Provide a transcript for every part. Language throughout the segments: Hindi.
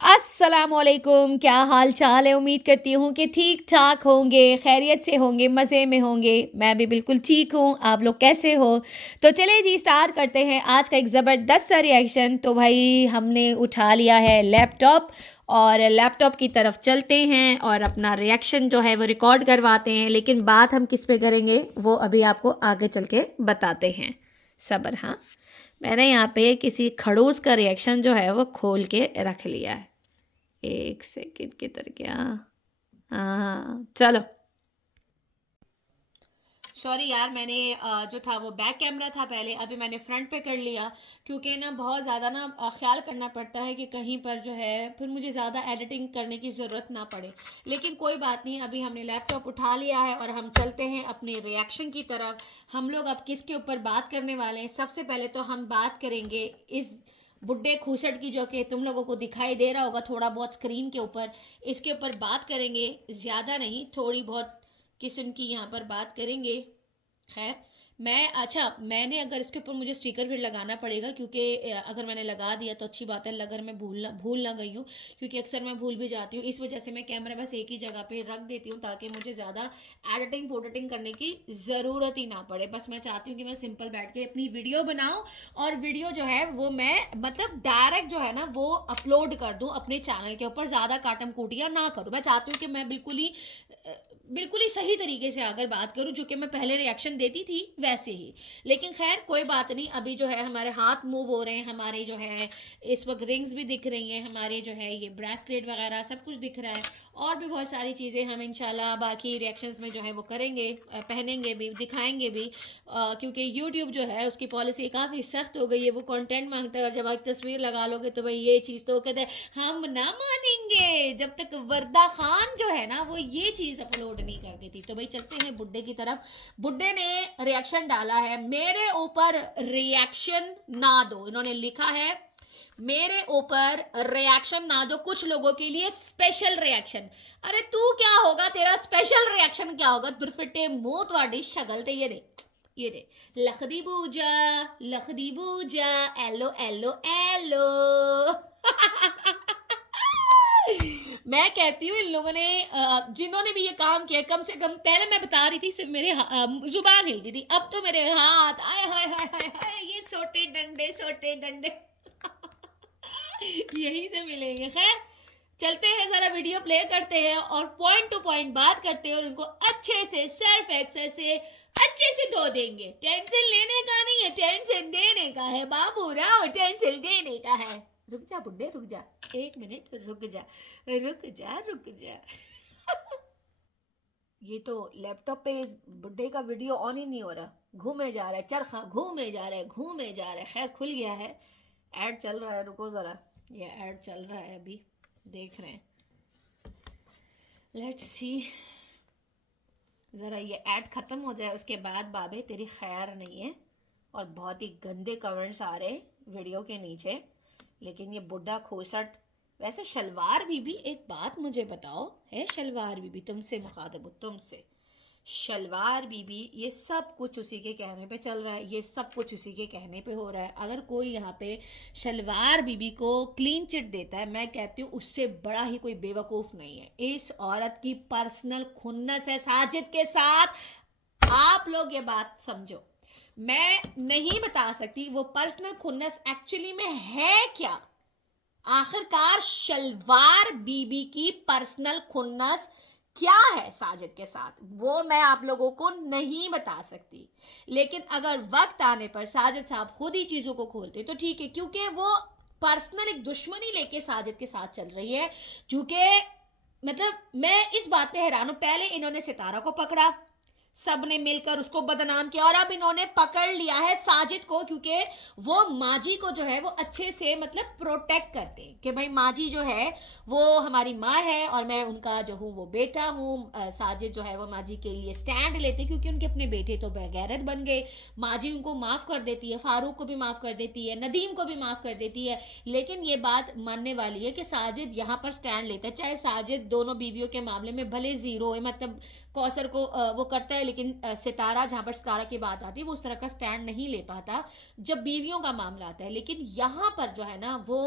अस्सलामुअलैकुम, क्या हाल चाल है। उम्मीद करती हूँ कि ठीक ठाक होंगे, खैरियत से होंगे, मज़े में होंगे। मैं भी बिल्कुल ठीक हूँ। आप लोग कैसे हो? तो चलिए जी, स्टार्ट करते हैं आज का एक ज़बरदस्त सा रिएक्शन। तो भाई हमने उठा लिया है लैपटॉप और लैपटॉप की तरफ चलते हैं और अपना रिएक्शन जो है वो रिकॉर्ड करवाते हैं। लेकिन बात हम किस पे करेंगे वो अभी आपको आगे चल के बताते हैं। सब्र, हाँ। मैंने यहाँ पे किसी खड़ूस का रिएक्शन जो है वो खोल के रख लिया है। एक सेकंड की तरह क्या। हाँ चलो। सॉरी यार, मैंने जो था वो बैक कैमरा था पहले, अभी मैंने फ्रंट पे कर लिया। क्योंकि ना बहुत ज़्यादा ना ख्याल करना पड़ता है कि कहीं पर जो है फिर मुझे ज़्यादा एडिटिंग करने की ज़रूरत ना पड़े। लेकिन कोई बात नहीं, अभी हमने लैपटॉप उठा लिया है और हम चलते हैं अपने रिएक्शन की तरफ। हम लोग अब किसके ऊपर बात करने वाले हैं? सबसे पहले तो हम बात करेंगे इस बुड्ढे खूसट की, जो कि तुम लोगों को दिखाई दे रहा होगा थोड़ा बहुत स्क्रीन के ऊपर। इसके ऊपर बात करेंगे, ज़्यादा नहीं, थोड़ी बहुत किस्म की यहाँ पर बात करेंगे। खैर, मैंने अगर इसके ऊपर मुझे स्टिकर फिर लगाना पड़ेगा, क्योंकि अगर मैंने लगा दिया तो अच्छी बात है, अगर मैं भूल ना गई हूँ, क्योंकि अक्सर मैं भूल भी जाती हूँ। इस वजह से मैं कैमरा बस एक ही जगह पे रख देती हूँ ताकि मुझे ज़्यादा एडिटिंग पोडिटिंग करने की ज़रूरत ही ना पड़े। बस मैं चाहती हूँ कि मैं सिंपल बैठ के अपनी वीडियो बनाऊँ और वीडियो जो है वो मैं मतलब डायरेक्ट जो है ना वो अपलोड कर दूँ अपने चैनल के ऊपर। ज़्यादा काटम कूटियाँ ना करूँ। मैं चाहती हूँ कि मैं बिल्कुल ही सही तरीके से अगर बात करूं, जो कि मैं पहले रिएक्शन देती थी वैसे ही। लेकिन खैर कोई बात नहीं, अभी जो है हमारे हाथ मूव हो रहे हैं, हमारे जो है इस वक्त रिंग्स भी दिख रही हैं, हमारे जो है ये ब्रेसलेट वगैरह सब कुछ दिख रहा है। और भी बहुत सारी चीज़ें हम इंशाल्लाह बाकी रिएक्शंस में जो है वो करेंगे, पहनेंगे भी, दिखाएंगे भी। क्योंकि यूट्यूब जो है उसकी पॉलिसी काफ़ी सख्त हो गई है। वो कंटेंट मांगता है, जब आप तस्वीर लगा लोगे तो भाई ये चीज़ तो कहते हैं हम ना मानेंगे जब तक वर्दा खान जो है ना वो ये चीज़ अपलोड नहीं कर देती। तो भाई चलते हैं बुड्ढे की तरफ। बुड्ढे ने रिएक्शन डाला है, मेरे ऊपर रिएक्शन ना दो। इन्होंने लिखा है मेरे ऊपर रिएक्शन ना दो, कुछ लोगों के लिए स्पेशल रिएक्शन। अरे तू क्या होगा, तेरा स्पेशल रिएक्शन क्या होगा? दुरफिटे मुंह तुम्हारी शक्ल ते ये दे लखदी बूजा एलो एलो एलो। मैं कहती हूँ इन लोगों ने जिन्होंने भी ये काम किया, कम से कम पहले मैं बता रही थी सिर्फ मेरे जुबान हिलती थी, अब तो मेरे हाथ आए हाय हाय हाय हाय, ये सोटे डंडे यहीं से मिलेंगे। खैर चलते हैं, जरा वीडियो प्ले करते हैं और पॉइंट टू पॉइंट बात करते हैं और उनको अच्छे से सर्फ एक्सेल से अच्छे से धो देंगे। टेंशन लेने का नहीं है, टेंशन देने का है बाबू राव, टेंशन देने का है। रुक जा बुड्ढे, रुक जा, एक मिनट रुक जा, रुक जा रुक जा। ये तो लैपटॉप पे इस बुड्ढे का वीडियो ऑन ही नहीं हो रहा, घूमे जा रहा है चरखा, घूमे जा रहा है घूमे जा रहा है। खैर खुल गया है, ऐड चल रहा है, रुको ज़रा, ये ऐड चल रहा है अभी, देख रहे हैं। लेट्स सी, ज़रा ये ऐड ख़त्म हो जाए उसके बाद बाबे तेरी खैर नहीं है। और बहुत ही गंदे कमेंट्स आ रहे वीडियो के नीचे। लेकिन ये बुड्ढा खोसट, वैसे शलवार बीबी एक बात मुझे बताओ, है शलवार बीबी तुमसे मुखातब हूँ, तुमसे। शलवार बीबी ये सब कुछ उसी के कहने पे चल रहा है, ये सब कुछ उसी के कहने पे हो रहा है। अगर कोई यहाँ पे शलवार बीबी को क्लीन चिट देता है, मैं कहती हूँ उससे बड़ा ही कोई बेवकूफ़ नहीं है। इस औरत की पर्सनल खुन्नस है साजिद के साथ। आप लोग ये बात समझो, मैं नहीं बता सकती वो पर्सनल खुन्नस एक्चुअली में है क्या। आखिरकार शलवार बीबी की पर्सनल खुन्नस क्या है साजिद के साथ, वो मैं आप लोगों को नहीं बता सकती। लेकिन अगर वक्त आने पर साजिद साहब खुद ही चीज़ों को खोलते तो ठीक है, क्योंकि वो पर्सनल एक दुश्मनी लेके साजिद के साथ चल रही है। क्योंकि मतलब मैं इस बात पे हैरान हूँ, पहले इन्होंने सितारा को पकड़ा, सब ने मिलकर उसको बदनाम किया, और अब इन्होंने पकड़ लिया है साजिद को, क्योंकि वो माजी को जो है वो अच्छे से मतलब प्रोटेक्ट करते हैं कि भाई माजी जो है वो हमारी माँ है और मैं उनका जो हूँ वो बेटा हूँ। साजिद जो है वो माजी के लिए स्टैंड लेते, क्योंकि उनके अपने बेटे तो बेगैरत बन गए। माजी उनको माफ़ कर देती है, फारूक को भी माफ़ कर देती है, नदीम को भी माफ़ कर देती है। लेकिन ये बात मानने वाली है कि साजिद यहाँ पर स्टैंड लेता है, चाहे साजिद दोनों बीवियों के मामले में भले ज़ीरो है, मतलब कौसर को वो करता है, लेकिन सितारा, जहाँ पर सितारा की बात आती है, वो उस तरह का स्टैंड नहीं ले पाता जब बीवियों का मामला आता है। लेकिन यहाँ पर जो है ना वो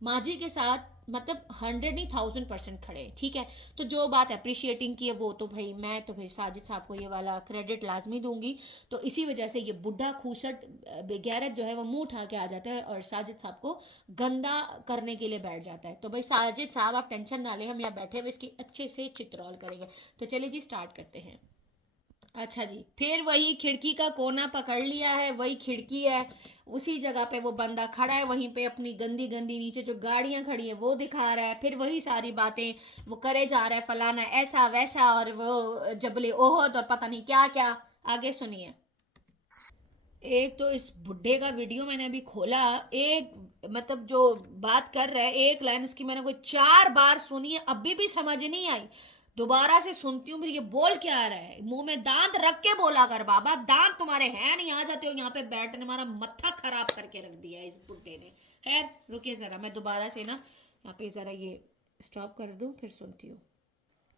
माँ जी के साथ मतलब 100 नहीं 1000% खड़े हैं, ठीक है। तो जो बात अप्रिशिएटिंग की है वो तो भाई मैं तो भाई साजिद साहब को ये वाला क्रेडिट लाजमी दूंगी। तो इसी वजह से ये बुढ़ा खूसट बेगैरत जो है वो मुंह उठा के आ जाता है और साजिद साहब को गंदा करने के लिए बैठ जाता है। तो भाई साजिद साहब आप टेंशन ना लें, हम यहाँ बैठे हुए इसकी अच्छे से चित्रौल करेंगे। तो चलिए जी स्टार्ट करते हैं। अच्छा जी, फिर वही खिड़की का कोना पकड़ लिया है, वही खिड़की है, उसी जगह पे वो बंदा खड़ा है, वहीं पे अपनी गंदी गंदी नीचे जो गाड़ियां खड़ी हैं वो दिखा रहा है, फिर वही सारी बातें वो करे जा रहा है, फलाना ऐसा वैसा और वो जबले ओहद और पता नहीं क्या क्या। आगे सुनिए। एक तो इस बुढ़े का वीडियो मैंने अभी खोला, एक मतलब जो बात कर रहा है एक लाइन उसकी मैंने कोई 4 बार सुनी है, अभी भी समझ नहीं आई। दोबारा से सुनती हूँ फिर ये बोल क्या आ रहा है। मुंह में दांत रख के बोला कर बाबा, दांत तुम्हारे हैं नहीं, आ जाते हो यहाँ पे बैठने, हमारा मत्था खराब करके रख दिया है इस बुढ़े ने। खैर रुकिए जरा, मैं दोबारा से ना यहाँ पे जरा ये स्टॉप कर दूं फिर सुनती हूँ।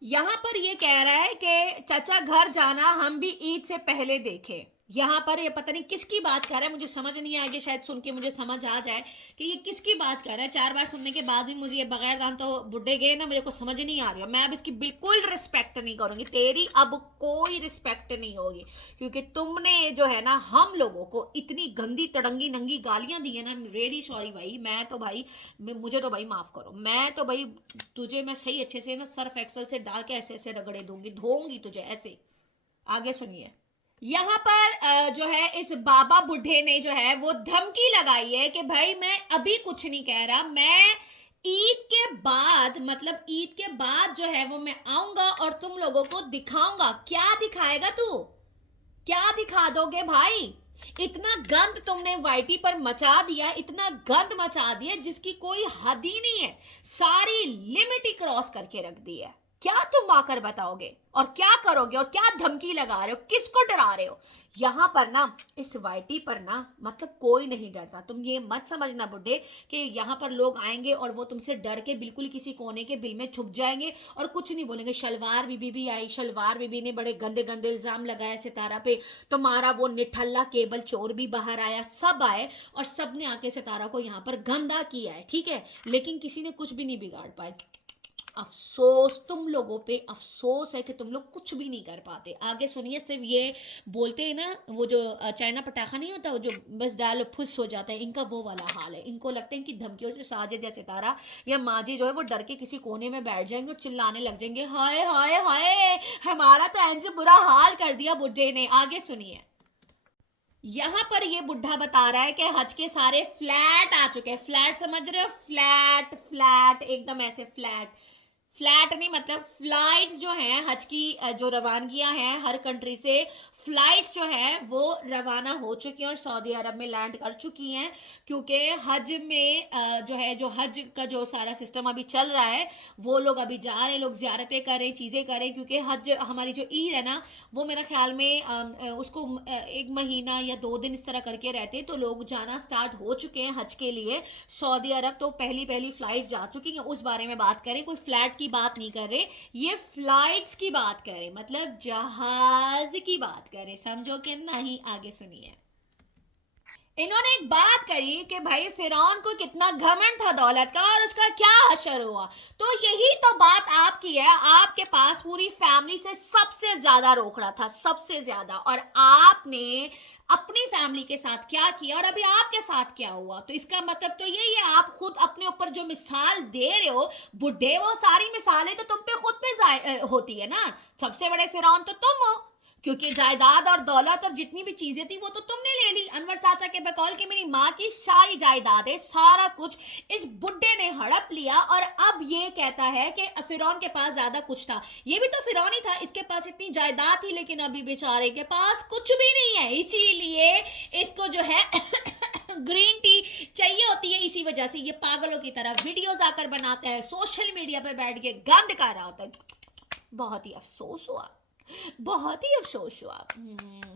यहाँ पर ये कह रहा है कि चाचा घर जाना हम भी ईद से पहले देखे। यहाँ पर ये पता नहीं किसकी बात कर रहा है, मुझे समझ नहीं आएगी, शायद सुन के मुझे समझ आ जाए कि ये किसकी बात कर रहा है। 4 बार सुनने के बाद भी मुझे ये बगैर दान तो बुड्ढे गए ना, मेरे को समझ नहीं आ रही है। मैं अब इसकी बिल्कुल रिस्पेक्ट नहीं करूंगी, तेरी अब कोई रिस्पेक्ट नहीं होगी, क्योंकि तुमने जो है ना हम लोगों को इतनी गंदी तड़ंगी नंगी गालियां दी है ना। रियली सॉरी भाई, मैं तो भाई मुझे तो भाई माफ करो, मैं तो भाई तुझे मैं सही अच्छे से ना सर्फ एक्सल से डाल के ऐसे ऐसे रगड़े दूंगी, धोऊंगी तुझे ऐसे। आगे सुनिए। यहाँ पर जो है इस बाबा बुढ़े ने जो है वो धमकी लगाई है कि भाई मैं अभी कुछ नहीं कह रहा, मैं ईद के बाद मतलब ईद के बाद जो है वो मैं आऊंगा और तुम लोगों को दिखाऊंगा। क्या दिखाएगा तू, क्या दिखा दोगे भाई? इतना गंद तुमने वाईटी पर मचा दिया, इतना गंद मचा दिया जिसकी कोई हद ही नहीं है, सारी लिमिट ही क्रॉस करके रख दी है। क्या तुम आकर बताओगे और क्या करोगे और क्या धमकी लगा रहे हो, किसको डरा रहे हो? यहाँ पर ना इस वाईटी पर ना मतलब कोई नहीं डरता। तुम ये मत समझना बुड्ढे कि यहाँ पर लोग आएंगे और वो तुमसे डर के बिल्कुल किसी कोने के बिल में छुप जाएंगे और कुछ नहीं बोलेंगे। शलवार बीबी भी आई, शलवार बीबी ने बड़े गंदे गंदे इल्जाम लगाए सितारा पे, तुम्हारा वो निठल्ला केबल चोर भी बाहर आया, सब आए और सब ने आके सितारा को यहाँ पर गंदा किया है, ठीक है, लेकिन किसी ने कुछ भी नहीं बिगाड़ पाए। अफसोस तुम लोगों पे, अफसोस है कि तुम लोग कुछ भी नहीं कर पाते। आगे सुनिए। सिर्फ ये बोलते हैं ना वो जो चाइना पटाखा नहीं होता वो जो बस डालो फुस हो जाता है, इनका वो वाला हाल है। इनको लगता है कि धमकियों से साजिद या सितारा या माजी जो है वो डर के किसी कोने में बैठ जाएंगे और चिल्लाने लग जाएंगे, हाय हाय हाय हमारा तो इंज बुरा हाल कर दिया बुढ़े ने। आगे सुनिए। यहाँ पर ये बुढ़ा बता रहा है कि हज के सारे फ्लैट आ चुके हैं। फ्लैट समझ रहे हो, फ्लैट फ्लैट एकदम ऐसे फ्लैट, फ्लैट नहीं मतलब फ्लाइट्स जो हैं हज की जो रवानगियां हैं हर कंट्री से, फ्लाइट्स जो हैं वो रवाना हो चुकी हैं और सऊदी अरब में लैंड कर चुकी हैं। क्योंकि हज में जो है जो हज का जो सारा सिस्टम अभी चल रहा है वो लोग अभी जा रहे हैं, लोग ज़ियारतें करें चीज़ें करें, क्योंकि हज हमारी जो ईद है ना वो मेरे ख्याल में उसको 1 महीना या 2 दिन इस तरह करके रहते हैं। तो लोग जाना स्टार्ट हो चुके हैं हज के लिए सऊदी अरब, तो पहली पहली फ्लाइट जा चुकी हैं। उस बारे में बात करें, कोई फ्लैट की बात नहीं कर रहे, ये फ्लाइट्स की बात करें, मतलब जहाज की बात करें, समझो कि नहीं? आगे सुनिए। इन्होंने एक बात करी कि भाई फिरौन को कितना घमंड था दौलत का और उसका क्या हशर हुआ। तो यही तो बात आपकी है, आपके पास पूरी फैमिली से सबसे ज्यादा रोकड़ा था, सबसे ज्यादा, और आपने अपनी फैमिली के साथ क्या किया और अभी आपके साथ क्या हुआ। तो इसका मतलब तो यही है, आप खुद अपने ऊपर जो मिसाल दे रहे हो बुढ़े, वो सारी मिसालें तो तुम पे खुद पे होती है ना। सबसे बड़े फिरौन तो तुम हो, क्योंकि जायदाद और दौलत और जितनी भी चीजें थी वो तो तुमने ले ली। अनवर चाचा के बकौल के मेरी माँ की सारी जायदादें सारा कुछ इस बुड्ढे ने हड़प लिया और अब ये कहता है कि फिरौन के पास ज्यादा कुछ था। ये भी तो फिरौन ही था, इसके पास इतनी जायदाद थी लेकिन अभी बेचारे के पास कुछ भी नहीं है। इसीलिए इसको जो है ग्रीन टी चाहिए होती है, इसी वजह से ये पागलों की तरह वीडियोस आकर बनाता है, सोशल मीडिया पे बैठ के गंद कर रहा होता है। बहुत ही अफसोस हुआ, बहुत ही अफसोस हुआ।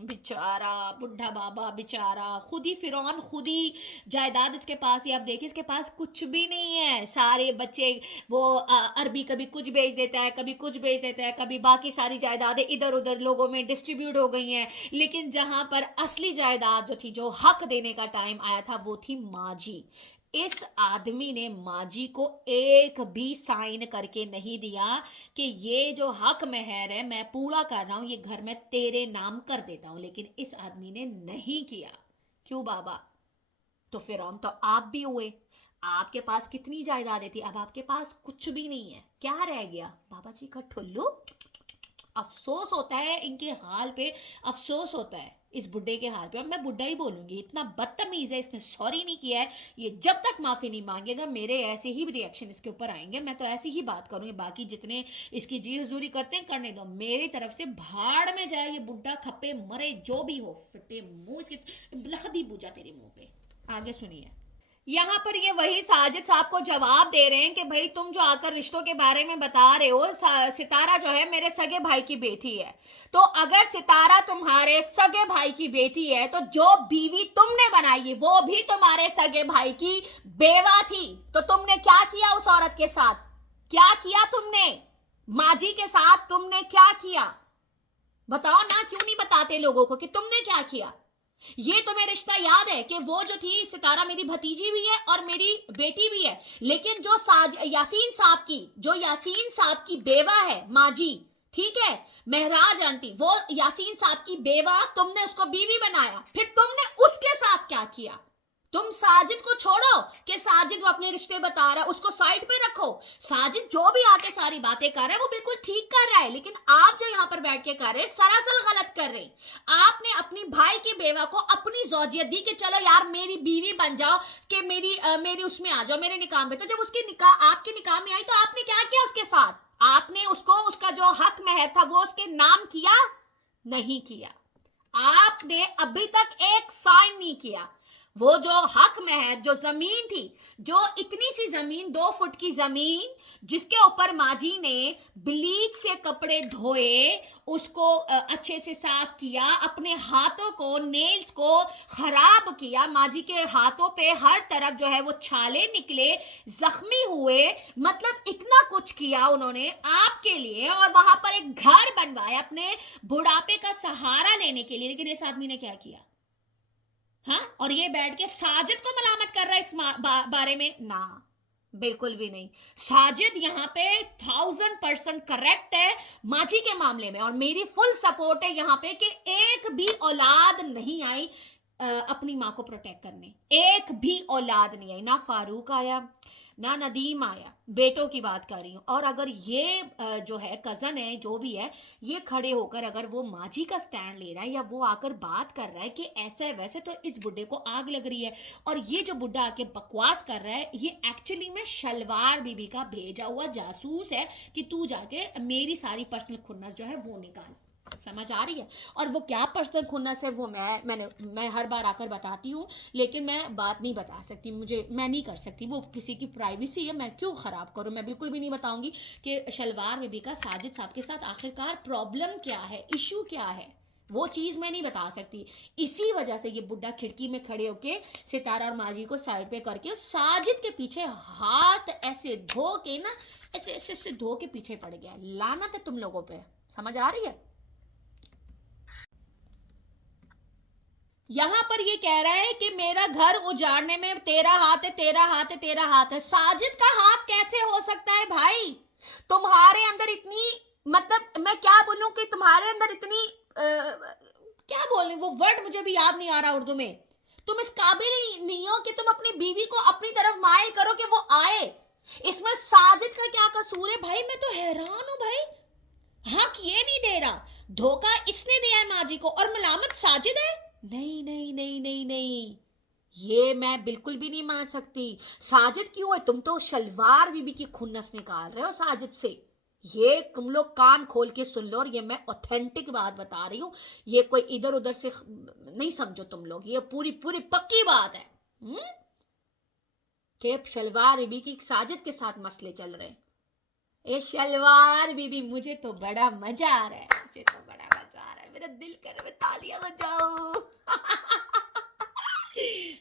बेचारा बुढ़ा बाबा, बेचारा खुद ही फिरौन, खुद ही जायदाद इसके पास ही। आप देखिए इसके पास कुछ भी नहीं है। सारे बच्चे वो अरबी कभी कुछ बेच देता है, कभी कुछ बेच देता है, कभी बाकी सारी जायदादें इधर उधर लोगों में डिस्ट्रीब्यूट हो गई हैं। लेकिन जहाँ पर असली जायदाद जो थी, जो हक देने का टाइम आया था, वो थी माँ जी। इस आदमी ने माँ जी को एक भी साइन करके नहीं दिया कि ये जो हक मेहर है मैं पूरा कर रहा हूं, ये घर में तेरे नाम कर देता हूं, लेकिन इस आदमी ने नहीं किया। क्यों बाबा? तो फिरौन तो आप भी हुए। आपके पास कितनी जायदादें थी, अब आपके पास कुछ भी नहीं है, क्या रह गया? बाबा जी का ठुल्लू। अफसोस होता है इनके हाल पे, अफसोस होता है इस बुड्ढे के हाल पे। और मैं बुड्ढा ही बोलूंगी, इतना बदतमीज है, इसने सॉरी नहीं किया है। ये जब तक माफी नहीं मांगेगा मेरे ऐसे ही रिएक्शन इसके ऊपर आएंगे, मैं तो ऐसी ही बात करूंगी। बाकी जितने इसकी जी हजूरी करते हैं करने दो, मेरी तरफ से भाड़ में जाए ये बुड्ढा, खपे मरे जो भी हो, फिटे मुंह इसकी लखदी पूजा तेरे मुंह पे। आगे सुनिए। यहाँ पर ये वही साजिद साहब को जवाब दे रहे हैं कि भाई तुम जो आकर रिश्तों के बारे में बता रहे हो, सितारा जो है मेरे सगे भाई की बेटी है। तो अगर सितारा तुम्हारे सगे भाई की बेटी है तो जो बीवी तुमने बनाई है वो भी तुम्हारे सगे भाई की बेवा थी। तो तुमने क्या किया उस औरत के साथ? क्या किया तुमने माँ जी के साथ? तुमने क्या किया? बताओ ना, क्यों नहीं बताते लोगों को कि तुमने क्या किया? ये तुम्हें रिश्ता याद है कि वो जो थी सितारा मेरी भतीजी भी है और मेरी बेटी भी है, लेकिन जो यासीन साहब की बेवा है माँ जी, ठीक है, महराज आंटी, वो यासीन साहब की बेवा, तुमने उसको बीवी बनाया, फिर तुमने उसके साथ क्या किया? तुम साजिद को छोड़ो कि साजिद वो अपने रिश्ते बता रहा है, उसको साइड पे रखो। साजिद जो भी आके सारी बातें कर रहा है वो बिल्कुल ठीक कर रहा है, लेकिन आप जो यहाँ पर बैठ के कर रहे हैं सरासर गलत कर रहे हैं। आपने अपनी भाई की बेवा को अपनी जौजियत दी कि चलो यार मेरी बीवी बन जाओ, कि मेरी उसमें आ जाओ, मेरे निकाह में। तो जब उसकी निकाह आपके निकाह में आई तो आपने क्या किया उसके साथ? आपने उसको उसका जो हक मेहर था वो उसके नाम किया? नहीं किया। आपने अभी तक एक साइन नहीं किया। वो जो हक में है, जो जमीन थी, जो इतनी सी जमीन, 2 फुट की जमीन, जिसके ऊपर माजी ने ब्लीच से कपड़े धोए, उसको अच्छे से साफ किया, अपने हाथों को, नेल्स को खराब किया, माजी के हाथों पे हर तरफ जो है वो छाले निकले, जख्मी हुए, मतलब इतना कुछ किया उन्होंने आपके लिए, और वहां पर एक घर बनवाया अपने बुढ़ापे का सहारा लेने के लिए। लेकिन इस आदमी ने क्या किया? हाँ, और ये बैठ के साजिद को मलामत कर रहा है इस बारे में ना, बिल्कुल भी नहीं। साजिद यहाँ पे 1000% करेक्ट है माजी के मामले में, और मेरी फुल सपोर्ट है यहाँ पे कि एक भी औलाद नहीं आई अपनी माँ को प्रोटेक्ट करने, एक भी औलाद नहीं आई, ना फारूक आया ना नदीम आया, बेटों की बात कर रही हूँ। और अगर ये जो है कज़न है जो भी है, ये खड़े होकर अगर वो माजी का स्टैंड ले रहा है, या वो आकर बात कर रहा है कि ऐसा है वैसे, तो इस बुड्ढे को आग लग रही है। और ये जो बुड्ढा आके बकवास कर रहा है, ये एक्चुअली में शलवार बीबी का भेजा हुआ जासूस है कि तू जाके मेरी सारी पर्सनल खुन्नस जो है वो निकाल। समझ आ रही है? और वो क्या पर्सनल खुन्नस है वो मैं हर बार आकर बताती हूँ, लेकिन मैं बात नहीं बता सकती, मैं नहीं कर सकती, वो किसी की प्राइवेसी है, मैं क्यों ख़राब करूँ। मैं बिल्कुल भी नहीं बताऊँगी कि शलवार बीबी का साजिद साहब के साथ आखिरकार प्रॉब्लम क्या है, इशू क्या है, वो चीज़ मैं नहीं बता सकती। इसी वजह से ये बुड्ढा खिड़की में खड़े होके सितारा और माजी को साइड पे करके साजिद के पीछे हाथ ऐसे धो के ना, ऐसे ऐसे ऐसे धो के पीछे पड़ गया। लानत है तुम लोगों पे। समझ आ रही है? यहां पर ये कह रहा है कि मेरा घर उजाड़ने में तेरा हाथ है, तेरा हाथ है, तेरा हाथ है। साजिद का हाथ कैसे हो सकता है भाई? तुम्हारे अंदर इतनी, मतलब मैं क्या बोलूं कि तुम्हारे अंदर इतनी क्या बोलूं, वो वर्ड मुझे भी याद नहीं आ रहा उर्दू में। तुम इस काबिल नहीं हो कि तुम अपनी बीवी को अपनी तरफ माइल करो कि वो आए। इसमें साजिद का क्या कसूर है भाई? मैं तो हैरान हूं भाई। हक ये नहीं दे रहा, धोखा इसने दिया है माँ जी को, और मलामत साजिद है। नहीं नहीं नहीं नहीं नहीं, ये मैं बिल्कुल भी नहीं मान सकती। साजिद क्यों है? तुम तो शलवार बीबी की खुन्नस निकाल रहे हो साजिद से। ये तुम लोग कान खोल के सुन लो, और ये मैं ऑथेंटिक बात बता रही हूँ, ये कोई इधर उधर से नहीं समझो तुम लोग, ये पूरी पूरी पक्की बात है। कि शलवार बीबी की साजिद के साथ मसले चल रहे हैं। ए शलवार बीबी, मुझे तो बड़ा मजा आ रहा है, मुझे तो बड़ा मजा आ रहा है, मेरा दिल कर रहा है तालियां बजाओ।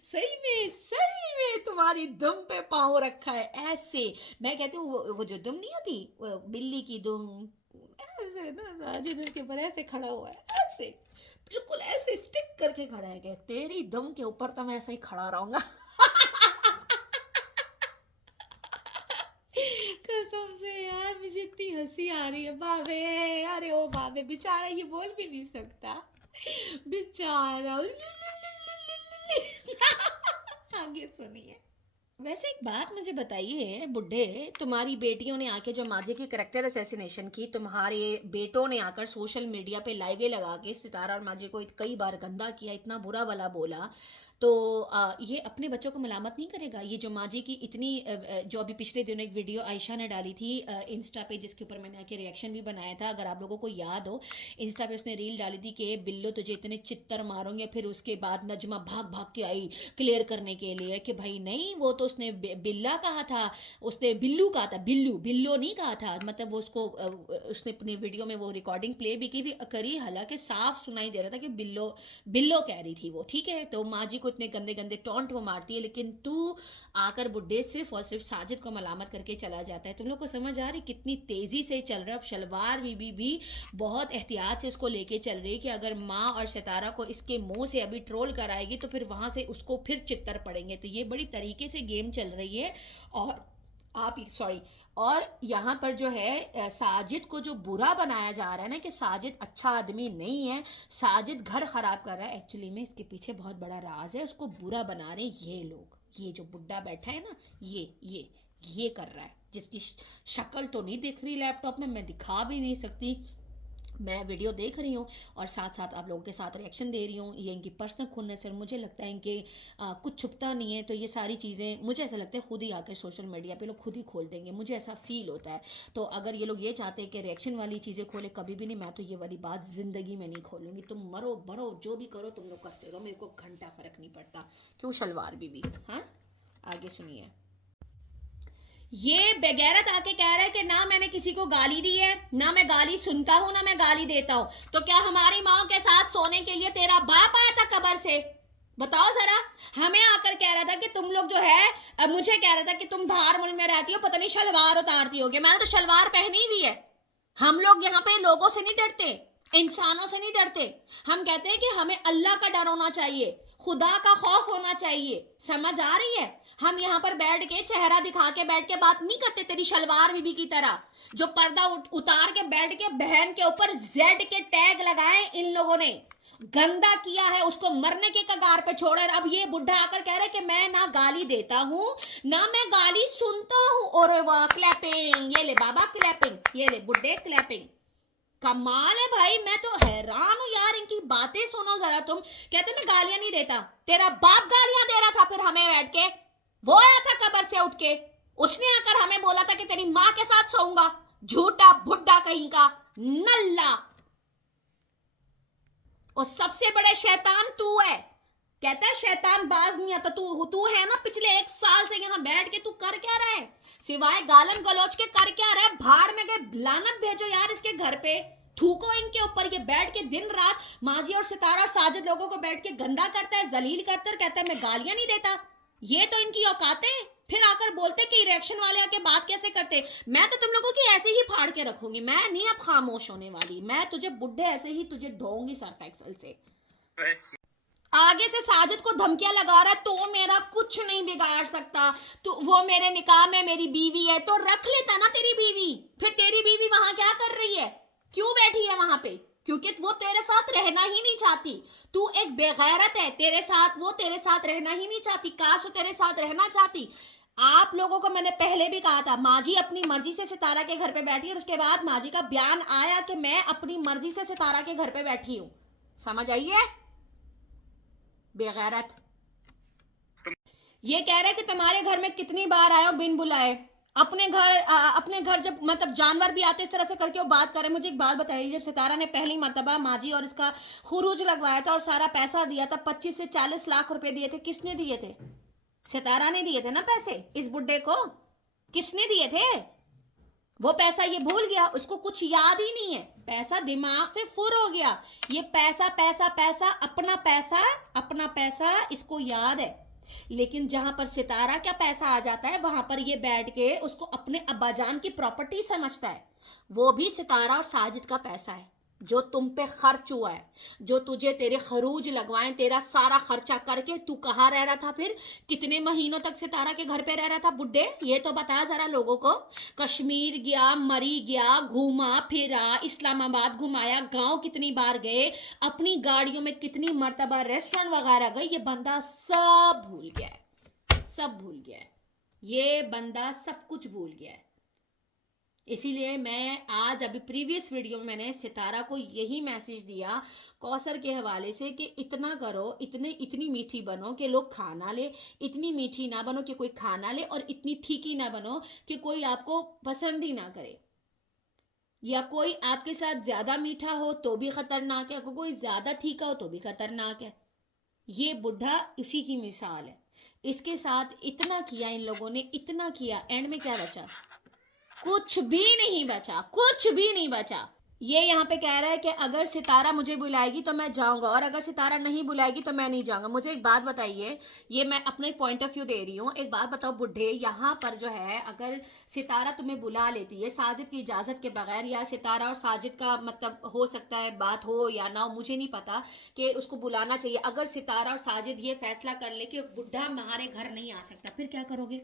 सही में तुम्हारी दुम पे पाँव रखा है ऐसे। मैं कहती हूँ वो जो दुम नहीं होती, वो बिल्ली की दुम, ऐसे ना साजिद उसके ऊपर ऐसे खड़ा हुआ है, ऐसे बिल्कुल ऐसे स्टिक करके खड़ा है कि तेरी दम के ऊपर तो मैं ऐसा ही खड़ा रहूंगा। इतनी हंसी आ रही है बाबे। अरे ओ बाबे, बेचारा ये बोल भी नहीं सकता, बेचारा। आगे सुनिए। वैसे एक बात मुझे बताइए बुड्ढे, तुम्हारी बेटियों ने आके जो माजी की करेक्टर असैसिनेशन की, तुम्हारे बेटों ने आकर सोशल मीडिया पे लाइवे लगा के सितारा और माजी को कई बार गंदा किया, इतना बुरा भला बोला, तो ये अपने बच्चों को मलामत नहीं करेगा? ये जो माजी की इतनी जो अभी पिछले दिनों एक वीडियो आयशा ने डाली थी इंस्टा पे, जिसके ऊपर मैंने आके रिएक्शन भी बनाया था, अगर आप लोगों को याद हो, इंस्टा पे उसने रील डाली थी कि बिल्लो तुझे इतने चित्तर मारूंगे। फिर उसके बाद नजमा भाग भाग के आई क्लियर करने के लिए कि भाई नहीं, वो तो उसने बिल्ला कहा था, उसने बिल्लू कहा था, बिल्लू बिल्लो नहीं कहा था। मतलब वो उसको उसने अपनी वीडियो में वो रिकॉर्डिंग प्ले भी करी, हालांकि साफ सुनाई दे रहा था कि बिल्लो बिल्लो कह रही थी वो, ठीक है। तो माँ जी को इतने गंदे गंदे टॉन्ट वो मारती है, लेकिन तू आकर बुड्ढे सिर्फ और सिर्फ साजिद को मलामत करके चला जाता है। तुम लोग को समझ आ रही कितनी तेजी से चल रहा है? अब शलवार बीबी भी बहुत एहतियात से उसको लेके चल रही है कि अगर माँ और सितारा को इसके मुंह से अभी ट्रोल कराएगी तो फिर वहां से उसको फिर चित्तर पड़ेंगे। तो ये बड़ी तरीके से गेम चल रही है। और और यहाँ पर जो है साजिद को जो बुरा बनाया जा रहा है ना कि साजिद अच्छा आदमी नहीं है, साजिद घर खराब कर रहा है, एक्चुअली में इसके पीछे बहुत बड़ा राज है। उसको बुरा बना रहे हैं ये लोग, ये जो बुड्ढा बैठा है ना, ये कर रहा है, जिसकी शक्ल तो नहीं दिख रही लैपटॉप में, मैं दिखा भी नहीं सकती। मैं वीडियो देख रही हूँ और साथ साथ आप लोगों के साथ रिएक्शन दे रही हूँ। ये इनकी पर्सनल खुन्नस है, मुझे लगता है इनके कुछ छुपता नहीं है। तो ये सारी चीज़ें मुझे ऐसा लगता है खुद ही आकर सोशल मीडिया पे लोग खुद ही खोल देंगे, मुझे ऐसा फील होता है। तो अगर ये लोग ये चाहते हैं कि रिएक्शन वाली चीज़ें खोले, कभी भी नहीं, मैं तो ये वाली बात ज़िंदगी में नहीं खोलूँगी। तुम मरो बढ़ो जो भी करो तुम लोग करते रहो, मेरे को घंटा फ़र्क नहीं पड़ता। क्यों शलवार बीबी? हाँ, आगे सुनिए। ये बेगैरत आके कह रहा है कि ना मैंने किसी को गाली दी है, ना मैं गाली सुनता हूं, ना मैं गाली देता हूं। तो क्या हमारी माओ के साथ सोने के लिए तेरा बाप आया था कब्र से? बताओ जरा। हमें आकर कह रहा था कि तुम लोग जो है, मुझे कह रहा था कि तुम बाहर मुल्क में रहती हो, पता नहीं शलवार उतारती होगी। मैंने तो शलवार पहनी हुई है। हम लोग यहाँ पे लोगों से नहीं डरते, इंसानों से नहीं डरते। हम कहते हैं कि हमें अल्लाह का डर होना चाहिए, खुदा का खौफ होना चाहिए। समझ आ रही है? हम यहाँ पर बैठ के चेहरा दिखा के बैठ के बात नहीं करते तेरी शलवार बीबी की तरह, जो पर्दा उतार के बैठ के बहन के ऊपर जेड के टैग लगाए इन लोगों ने, गंदा किया है, उसको मरने के कगार पे छोड़ा। अब ये बुढ़ा आकर कह रहा है कि मैं ना गाली देता हूँ ना मैं गाली सुनता हूँ। और वाह, क्लैपिंग, ये ले बाबा क्लैपिंग, ये ले बुड्ढे क्लैपिंग। कमाल है भाई, मैं तो हैरान हूं यार, इनकी बातें सुनो जरा। तुम कहते मैं गालियां नहीं देता, तेरा बाप गालियां दे रहा था फिर हमें बैठ के। वो आया था कब्र से उठ के, उसने आकर हमें बोला था कि तेरी माँ के साथ सोऊंगा। झूठा बुड्ढा कहीं का, नल्ला। और सबसे बड़े शैतान तू है। कहता है शैतान बाज नहीं आता। तू है ना, पिछले 1 साल से यहाँ बैठ के तू कर क्या रहा है? सिवाय गालम गलोच के कर क्या रहा है? भाड़ में गए, लानत भेजो यार इसके घर पे, थूको इनके ऊपर। ये बैठ के दिन रात माजी और सितारा साजिद लोगों को बैठ के गंदा करता है, जलील करता है, कहता है मैं गालियां नहीं देता। ये तो इनकी औकात है। फिर आकर बोलते कि रिएक्शन वाले आके बात कैसे करते। मैं तो तुम लोगों की ऐसे ही फाड़ के रखूंगी, मैं नहीं अब खामोश होने वाली। मैं तुझे बुड्ढे ऐसे ही तुझे धोऊंगी सर्फ एक्सेल से। आगे से साजिद को धमकियां लगा रहा है, तो मेरा कुछ नहीं बिगाड़ सकता, तो वो मेरे निकाह में मेरी बीवी है। तो रख लेता ना तेरी बीवी। फिर तेरी बीवी वहां क्या कर रही है, क्यों बैठी है वहां पे? क्योंकि वो तेरे साथ रहना ही नहीं चाहती। तू एक बेगैरत है, तेरे साथ वो तेरे साथ रहना ही नहीं चाहती। काश वो तेरे साथ रहना चाहती। आप लोगों को मैंने पहले भी कहा था, माजी अपनी मर्जी से सितारा के घर पे बैठी है, और उसके बाद माजी का बयान आया कि मैं अपनी मर्जी से सितारा के घर पे बैठी हूं। समझ आइए बेगैरत। ये कह रहे कि तुम्हारे घर में कितनी बार आया बिन बुलाए। अपने घर जब मतलब जानवर भी आते इस तरह से करके वो बात कर रहे। मुझे एक बात बताइए, जब सितारा ने पहली मर्तबा माजी और इसका खुरूज लगवाया था और सारा पैसा दिया था, 25 से 40 लाख रुपए दिए थे, किसने दिए थे? सितारा ने दिए थे ना पैसे इस बुड्ढे को। किसने दिए थे? वो पैसा ये भूल गया, उसको कुछ याद ही नहीं है। पैसा दिमाग से फुर हो गया। ये पैसा पैसा पैसा, अपना पैसा इसको याद है। लेकिन जहां पर सितारा का पैसा आ जाता है वहां पर ये बैठ के उसको अपने अब्बाजान की प्रॉपर्टी समझता है। वो भी सितारा और साजिद का पैसा है। जो तुम पे खर्च हुआ है, जो तुझे तेरे खरूज लगवाए, तेरा सारा खर्चा करके तू कहाँ रह रहा था फिर? कितने महीनों तक सितारा के घर पे रह रहा था बुड्ढे? ये तो बता जरा लोगों को। कश्मीर गया, मरी गया, घूमा फिरा, इस्लामाबाद घुमाया, गांव कितनी बार गए, अपनी गाड़ियों में कितनी मर्तबा रेस्टोरेंट वगैरह गए, ये बंदा सब भूल गया है, सब भूल गया है। ये बंदा सब कुछ भूल गया है। इसीलिए मैं आज अभी प्रीवियस वीडियो में मैंने सितारा को यही मैसेज दिया कौसर के हवाले से कि इतना करो, इतनी मीठी बनो कि लोग खाना ले, इतनी मीठी ना बनो कि कोई खाना ले, और इतनी ठीकी ना बनो कि कोई आपको पसंद ही ना करे, या कोई आपके साथ ज़्यादा मीठा हो तो भी ख़तरनाक है, कोई ज़्यादा ठीका हो तो भी ख़तरनाक है। ये बुढ़ा इसी की मिसाल है। इसके साथ इतना किया इन लोगों ने, इतना किया, एंड में क्या बचा? कुछ भी नहीं बचा, कुछ भी नहीं बचा। ये यहाँ पे कह रहा है कि अगर सितारा मुझे बुलाएगी तो मैं जाऊंगा, और अगर सितारा नहीं बुलाएगी तो मैं नहीं जाऊंगा। मुझे एक बात बताइए, ये मैं अपने पॉइंट ऑफ व्यू दे रही हूँ, एक बात बताओ बुढ़े, यहाँ पर जो है अगर सितारा तुम्हें बुला लेती है साजिद की इजाज़त के बगैर, या सितारा और साजिद का मतलब हो सकता है बात हो या ना हो, मुझे नहीं पता कि उसको बुलाना चाहिए, अगर सितारा और साजिद ये फैसला कर ले कि बुढ़ा हमारे घर नहीं आ सकता, फिर क्या करोगे?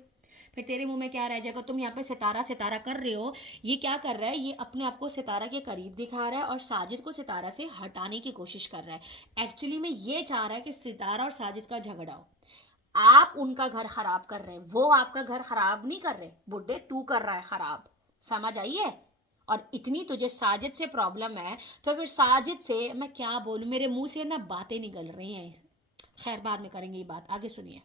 फिर तेरे मुंह में क्या रह जाएगा? तुम यहाँ पे सितारा सितारा कर रहे हो, ये क्या कर रहा है? ये अपने आप को सितारा के करीब दिखा रहा है और साजिद को सितारा से हटाने की कोशिश कर रहा है। एक्चुअली में ये चाह रहा है कि सितारा और साजिद का झगड़ा हो। आप उनका घर खराब कर रहे हैं, वो आपका घर खराब नहीं कर रहे बुड्ढे, तू कर रहा है खराब। समझ आई है? और इतनी तुझे साजिद से प्रॉब्लम है तो फिर साजिद से मैं क्या बोलूँ, मेरे मुंह से ना बातें निकल रही हैं। खैर बाद में करेंगे ये बात, आगे सुनिए।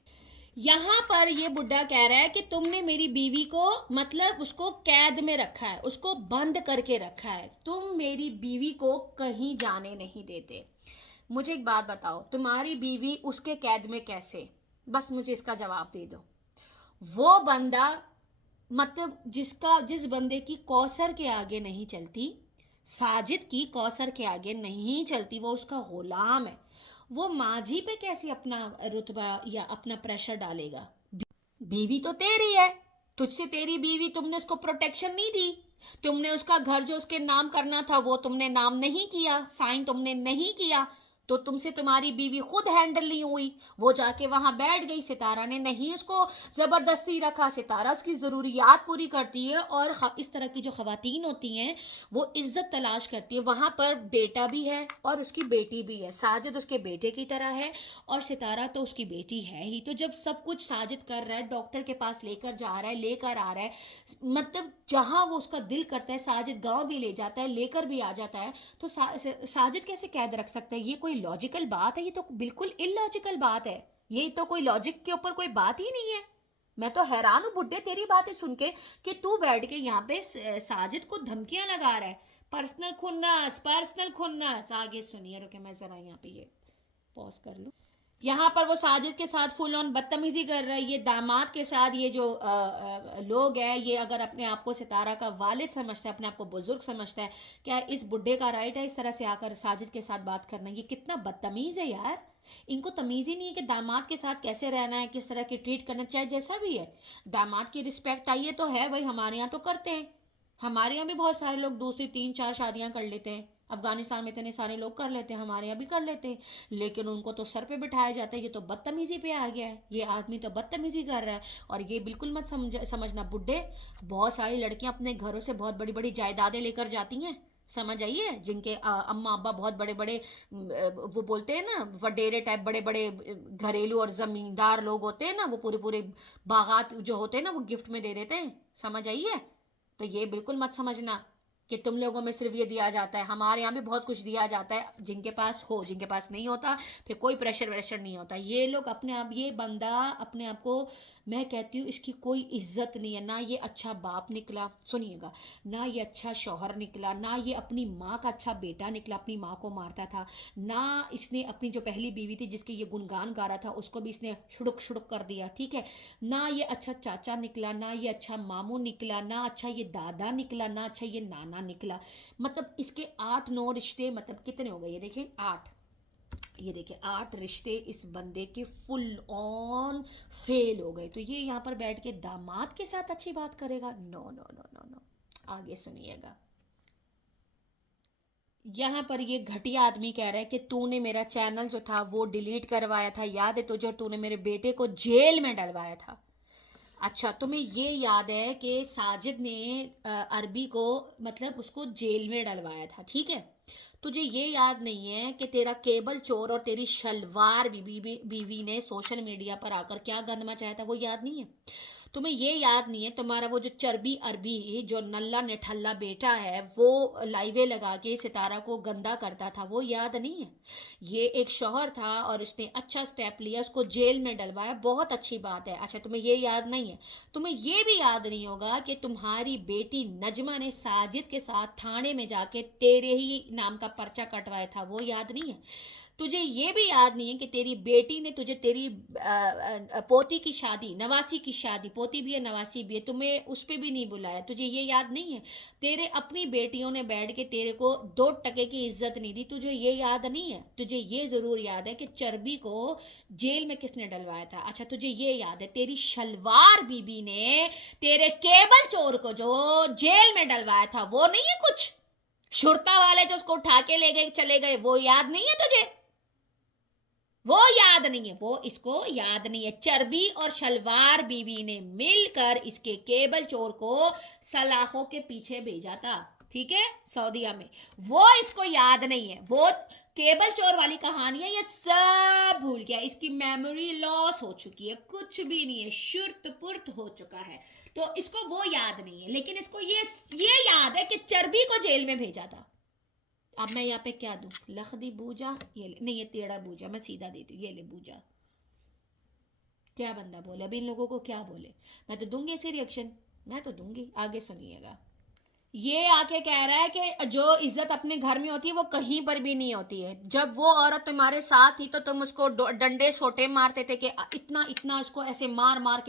यहाँ पर ये बुड्ढा कह रहा है कि तुमने मेरी बीवी को मतलब उसको कैद में रखा है, उसको बंद करके रखा है, तुम मेरी बीवी को कहीं जाने नहीं देते। मुझे एक बात बताओ, तुम्हारी बीवी उसके कैद में कैसे? बस मुझे इसका जवाब दे दो। वो बंदा मतलब जिस बंदे की कौसर के आगे नहीं चलती, साजिद की कौसर के आगे नहीं चलती, वो उसका गुलाम है, वो माझी पे कैसे अपना रुतबा या अपना प्रेशर डालेगा? बीवी तो तेरी है, तुझसे तेरी बीवी, तुमने उसको प्रोटेक्शन नहीं दी, तुमने उसका घर जो उसके नाम करना था वो तुमने नाम नहीं किया, साइन तुमने नहीं किया, तो तुमसे तुम्हारी बीवी खुद हैंडल नहीं हुई, वो जाके वहां बैठ गई, सितारा ने नहीं उसको ज़बरदस्ती रखा, सितारा उसकी ज़रूरियात पूरी करती है, और इस तरह की जो ख़वातीन होती हैं वो इज़्ज़त तलाश करती है। वहाँ पर बेटा भी है और उसकी बेटी भी है, साजिद उसके बेटे की तरह है और सितारा तो उसकी बेटी है ही। तो जब सब कुछ साजिद कर रहा है, डॉक्टर के पास लेकर जा रहा है, लेकर आ रहा है, मतलब जहाँ वो उसका दिल करता है साजिद गांव भी ले जाता है, लेकर भी आ जाता है, तो साजिद कैसे कैद रख सकता है? ये कोई लॉजिकल बात है? ये तो बिल्कुल इलॉजिकल बात है, ये तो कोई लॉजिक के ऊपर कोई बात ही नहीं है। मैं तो हैरान हूँ बुड्ढे तेरी बातें सुन के कि तू बैठ के यहाँ पे साजिद को धमकियां लगा रहा है, पर्सनल खुन्नस, पर्सनल खुन्नस। आगे सुनिए, रुके मैं जरा यहाँ पे ये पॉज कर लूँ। यहाँ पर वो साजिद के साथ फुल ऑन बदतमीजी कर रहा है, ये दामाद के साथ, ये जो लोग हैं, ये अगर अपने आप को सितारा का वालिद समझता है, अपने आप को बुजुर्ग समझता है, क्या इस बुढ़े का राइट है इस तरह से आकर साजिद के साथ बात करना? ये कितना बदतमीज़ है यार। इनको तमीज़ ही नहीं है कि दामाद के साथ कैसे रहना है, किस तरह की ट्रीट करना, चाहे जैसा भी है। दामाद की रिस्पेक्ट आई तो है भाई, हमारे यहाँ तो करते हैं, हमारे यहाँ भी बहुत सारे लोग दूसरी तीन चार शादियाँ कर लेते हैं, अफगानिस्तान में इतने सारे लोग कर लेते हैं, हमारे यहाँ भी कर लेते हैं, लेकिन उनको तो सर पे बिठाया जाता है। ये तो बदतमीज़ी पे आ गया है, ये आदमी तो बदतमीज़ी कर रहा है। और ये बिल्कुल मत समझना बुड्ढे, बहुत सारी लड़कियाँ अपने घरों से बहुत बड़ी बड़ी जायदादें लेकर जाती हैं, समझ आइए, जिनके अम्मा अब्बा बहुत बड़े बड़े वो बोलते हैं ना वडेरे टाइप, बड़े बड़े घरेलू और ज़मींदार लोग होते हैं ना, वो पूरे पूरे बागात जो होते हैं ना वो गिफ्ट में दे देते हैं, समझ आइए। तो ये बिल्कुल मत समझना कि तुम लोगों में सिर्फ ये दिया जाता है, हमारे यहाँ भी बहुत कुछ दिया जाता है, जिनके पास हो, जिनके पास नहीं होता फिर कोई प्रेशर व्रेशर नहीं होता। ये लोग अपने आप, ये बंदा अपने आप को, मैं कहती हूँ इसकी कोई इज्जत नहीं है, ना ये अच्छा बाप निकला, सुनिएगा, ना ये अच्छा शौहर निकला, ना ये अपनी माँ का अच्छा बेटा निकला, अपनी माँ को मारता था, ना इसने अपनी जो पहली बीवी थी जिसके ये गुणगान गा रहा था उसको भी इसने शुड़ुक शुड़ुक कर दिया, ठीक है, ना ये अच्छा चाचा निकला, ना ये अच्छा मामू निकला, ना अच्छा ये दादा निकला, ना अच्छा ये नाना निकला। मतलब इसके 8-9 रिश्ते, मतलब कितने हो गए ये देखें 8, ये देखिए 8 रिश्ते इस बंदे के फुल ऑन फेल हो गए। तो ये यहाँ पर बैठ के दामाद के साथ अच्छी बात करेगा? No no no no no. आगे सुनिएगा। यहाँ पर ये घटिया आदमी कह रहा है कि तूने मेरा चैनल जो था वो डिलीट करवाया था, याद है तुझे, और तूने मेरे बेटे को जेल में डलवाया था। अच्छा, तुम्हें ये याद है कि साजिद ने अरबी को, मतलब उसको जेल में डलवाया था, ठीक है। तुझे ये याद नहीं है कि तेरा केबल चोर और तेरी शलवार बीवी ने सोशल मीडिया पर आकर क्या गंद मचाया था, वो याद नहीं है। तुम्हें ये याद नहीं है, तुम्हारा वो जो चर्बी अरबी जो नल्ला निठल्ला बेटा है वो लाइवे लगा के सितारा को गंदा करता था, वो याद नहीं है। ये एक शौहर था और उसने अच्छा स्टेप लिया, उसको जेल में डलवाया, बहुत अच्छी बात है। अच्छा, तुम्हें ये याद नहीं है। तुम्हें ये भी याद नहीं होगा कि तुम्हारी बेटी नजमा ने साजिद के साथ थाने में जाके तेरे ही नाम का पर्चा कटवाया था, वो याद नहीं है। तुझे ये भी याद नहीं है कि तेरी बेटी ने तुझे तेरी पोती की शादी, नवासी की शादी, पोती भी है नवासी भी है, तुम्हें उस पर भी नहीं बुलाया, तुझे ये याद नहीं है। तेरे अपनी बेटियों ने बैठ के तेरे को 2 टके की इज्जत नहीं दी, तुझे ये याद नहीं है। तुझे ये ज़रूर याद है कि चर्बी को जेल में किसने डलवाया था। अच्छा, तुझे ये याद है तेरी शलवार बीबी ने तेरे केबल चोर को जो जेल में डलवाया था, वो नहीं है कुछ। शुरता वाले जो उसको उठा के ले गए चले गए, वो याद नहीं है तुझे। वो याद नहीं है, वो इसको याद नहीं है। चर्बी और शलवार बीबी ने मिलकर इसके केबल चोर को सलाखों के पीछे भेजा था, ठीक है, सऊदीया में। वो इसको याद नहीं है, वो केबल चोर वाली कहानी है, ये सब भूल गया, इसकी मेमोरी लॉस हो चुकी है, कुछ भी नहीं है, शुर्त पुर्त हो चुका है। तो इसको वो याद नहीं है, लेकिन इसको ये याद है कि चर्बी को जेल में भेजा था। अब मैं यहाँ पे क्या दूँ, लखदी बूजा, ये ले, नहीं ये टेढ़ा बूजा, मैं सीधा देती हूँ, ये ले बूजा। क्या बंदा बोले, अभी इन लोगों को क्या बोले। मैं तो दूंगी ऐसे रिएक्शन, मैं तो दूंगी, आगे सुनिएगा। ये आके कह रहा है कि जो इज्जत अपने घर में होती है वो कहीं पर भी नहीं होती है। जब वो औरत तुम्हारे साथ थी तो तुम उसको डंडे छोटे मारते थे कि इतना इतना उसको ऐसे मार मार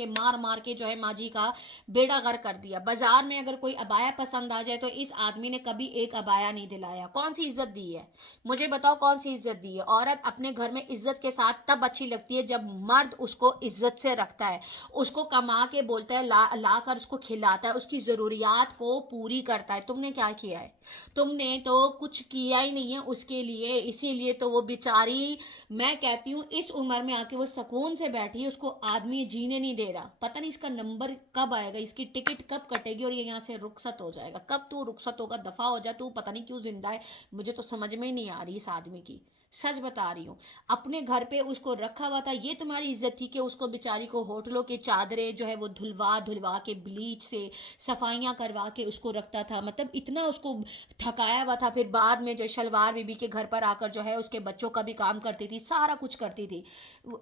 के जो है माजी का बेड़ा गर्क कर दिया। बाजार में अगर कोई अबाया पसंद आ जाए तो इस आदमी ने कभी एक अबाया नहीं दिलाया। कौन सी इज्जत दी है, मुझे बताओ, कौन सी इज्जत दी है। औरत अपने घर में इज्जत के साथ तब अच्छी लगती है जब मर्द उसको इज्जत से रखता है, उसको कमा के बोलता है, ला कर उसको खिलाता है, उसकी ज़रूरियात को पूरी करता है। तुमने क्या किया है, तुमने तो कुछ किया ही नहीं है उसके लिए। इसीलिए तो वो बेचारी, मैं कहती हूँ इस उम्र में आके वो सुकून से बैठी है, उसको आदमी जीने नहीं दे रहा। पता नहीं इसका नंबर कब आएगा, इसकी टिकट कब कटेगी और ये यहाँ से रुखसत हो जाएगा। कब तू रुखसत होगा, दफ़ा हो जा, तू पता नहीं क्यों जिंदा है, मुझे तो समझ में ही नहीं आ रही इस आदमी की। सच बता रही हूँ, अपने घर पे उसको रखा हुआ था, ये तुम्हारी इज्जत थी कि उसको बेचारी को होटलों के चादरें जो है वो धुलवा धुलवा के ब्लीच से सफाइयाँ करवा के उसको रखता था, मतलब इतना उसको थकाया हुआ था। फिर बाद में जो शलवार बीबी के घर पर आकर जो है उसके बच्चों का भी काम करती थी, सारा कुछ करती थी।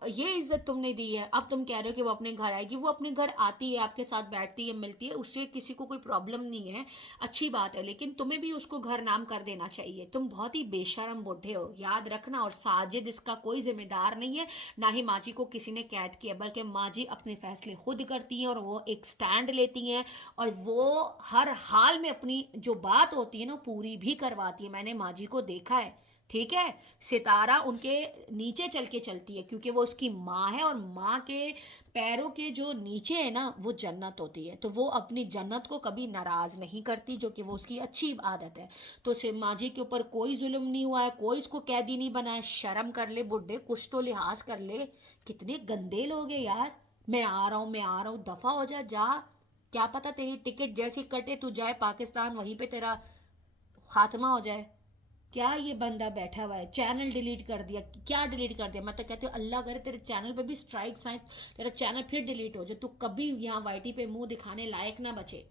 ये इज्जत तुमने दी है। अब तुम कह रहे हो कि वो अपने घर आएगी, वो अपने घर आती है, आपके साथ बैठती है, मिलती है, उससे किसी को कोई प्रॉब्लम नहीं है, अच्छी बात है। लेकिन तुम्हें भी उसको घर नाम कर देना चाहिए। तुम बहुत ही बेशरम बुढ़े हो, याद रखना। और साजिद इसका कोई जिम्मेदार नहीं है, ना ही माजी को किसी ने कैद किया, बल्कि माजी अपने फैसले खुद करती हैं और वो एक स्टैंड लेती हैं और वो हर हाल में अपनी जो बात होती है ना पूरी भी करवाती है। मैंने माजी को देखा है, ठीक है। सितारा उनके नीचे चल के चलती है क्योंकि वो उसकी माँ है, और माँ के पैरों के जो नीचे है ना वो जन्नत होती है, तो वो अपनी जन्नत को कभी नाराज़ नहीं करती, जो कि वो उसकी अच्छी आदत है। तो सिर्फ माजी के ऊपर कोई जुल्म नहीं हुआ है, कोई इसको कैदी नहीं बना है। शर्म कर ले बुड्ढे, कुछ तो लिहाज कर ले। कितने गंदे लोग हैं यार। मैं आ रहा हूँ, मैं आ रहा हूँ, दफ़ा हो जा। क्या पता तेरी टिकट जैसी कटे तू जाए पाकिस्तान, वहीं पे तेरा खात्मा हो जाए। क्या ये बंदा बैठा हुआ है, चैनल डिलीट कर दिया, क्या डिलीट कर दिया। मैं तो कहती हूँ अल्लाह करे तेरे चैनल पे भी स्ट्राइक्स आए, तेरा चैनल फिर डिलीट हो जाए, तू कभी यहाँ वाईटी पे मुंह दिखाने लायक ना बचे।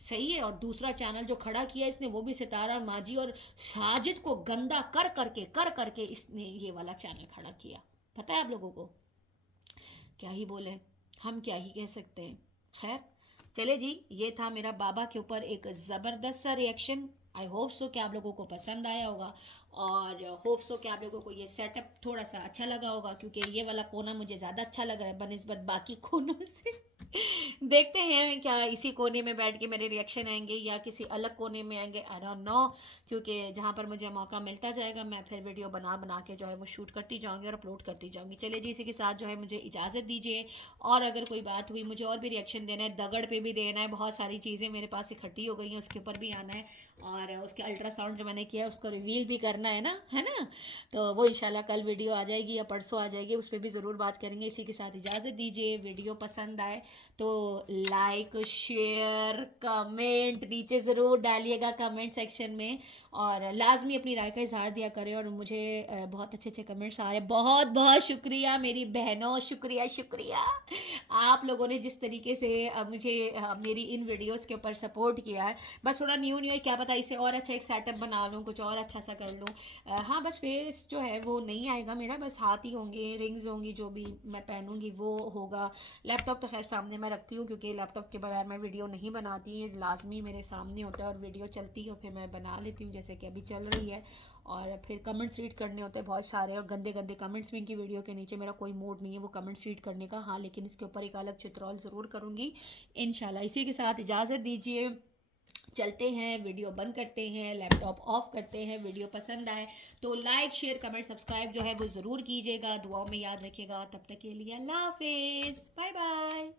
सही है। और दूसरा चैनल जो खड़ा किया इसने, वो भी सितारा और माजी और साजिद को गंदा कर करके इसने ये वाला चैनल खड़ा किया। पता है आप लोगों को, क्या ही बोले, हम क्या ही कह सकते हैं। खैर चले जी, ये था मेरा बाबा के ऊपर एक ज़बरदस्त सा रिएक्शन। आई होप सो कि आप लोगों को पसंद आया होगा, और होप सो कि आप लोगों को ये सेटअप थोड़ा सा अच्छा लगा होगा, क्योंकि ये वाला कोना मुझे ज़्यादा अच्छा लग रहा है बनस्बत बाकी कोनों से। देखते हैं क्या इसी कोने में बैठ के मेरे रिएक्शन आएंगे या किसी अलग कोने में आएंगे, आई डोंट नो। क्योंकि जहाँ पर मुझे मौका मिलता जाएगा मैं फिर वीडियो बना बना के जो है वो शूट करती जाऊँगी और अपलोड करती जाऊँगी। चलिए जी, इसी के साथ जो है मुझे इजाज़त दीजिए। और अगर कोई बात हुई, मुझे और भी रिएक्शन देना है, दगड़ पे भी देना है, बहुत सारी चीज़ें मेरे पास इकट्ठी हो गई हैं, उसके ऊपर भी आना है। और उसके अल्ट्रासाउंड जो मैंने किया है उसको रिवील भी करना है ना। तो वो इंशाल्लाह कल वीडियो आ जाएगी या परसों आ जाएगी, उस पर भी ज़रूर बात करेंगे। इसी के साथ इजाज़त दीजिए। वीडियो पसंद आए तो लाइक शेयर कमेंट नीचे ज़रूर डालिएगा कमेंट सेक्शन में। और लाजमी अपनी राय का इजहार दिया करें। और मुझे बहुत अच्छे अच्छे कमेंट्स आ रहे हैं, बहुत बहुत शुक्रिया मेरी बहनों, शुक्रिया शुक्रिया। आप लोगों ने जिस तरीके से मुझे मेरी इन वीडियोस के ऊपर सपोर्ट किया है। बस थोड़ा न्यू न्यू है, क्या पता इसे और अच्छा एक सेटअप बना लूँ, कुछ और अच्छा सा कर लूँ। हाँ, बस फेस जो है वो नहीं आएगा मेरा, बस हाथ ही होंगे, रिंग्स होंगी, जो भी मैं पहनूंगी वो होगा। लैपटॉप तो खैर सामने मैं रखती हूँ क्योंकि लैपटॉप के बगैर मैं वीडियो नहीं बनाती, ये लाजमी मेरे सामने होता है। और वीडियो चलती है फिर मैं बना लेती हूँ, जैसे कि अभी चल रही है। और फिर कमेंट्स रीड करने होते हैं बहुत सारे, और गंदे गंदे कमेंट्स भी इनकी वीडियो के नीचे। मेरा कोई मूड नहीं है वो कमेंट्स रीड करने का, हाँ, लेकिन इसके ऊपर एक अलग चित्रौल ज़रूर करूँगी इंशाल्लाह। इसी के साथ इजाज़त दीजिए, चलते हैं, वीडियो बंद करते हैं, लैपटॉप ऑफ करते हैं। वीडियो पसंद आए तो लाइक शेयर कमेंट सब्सक्राइब जो है वो ज़रूर कीजिएगा, दुआओं में याद रखिएगा। तब तक के लिए अल्लाह हाफिज़, बाय बाय।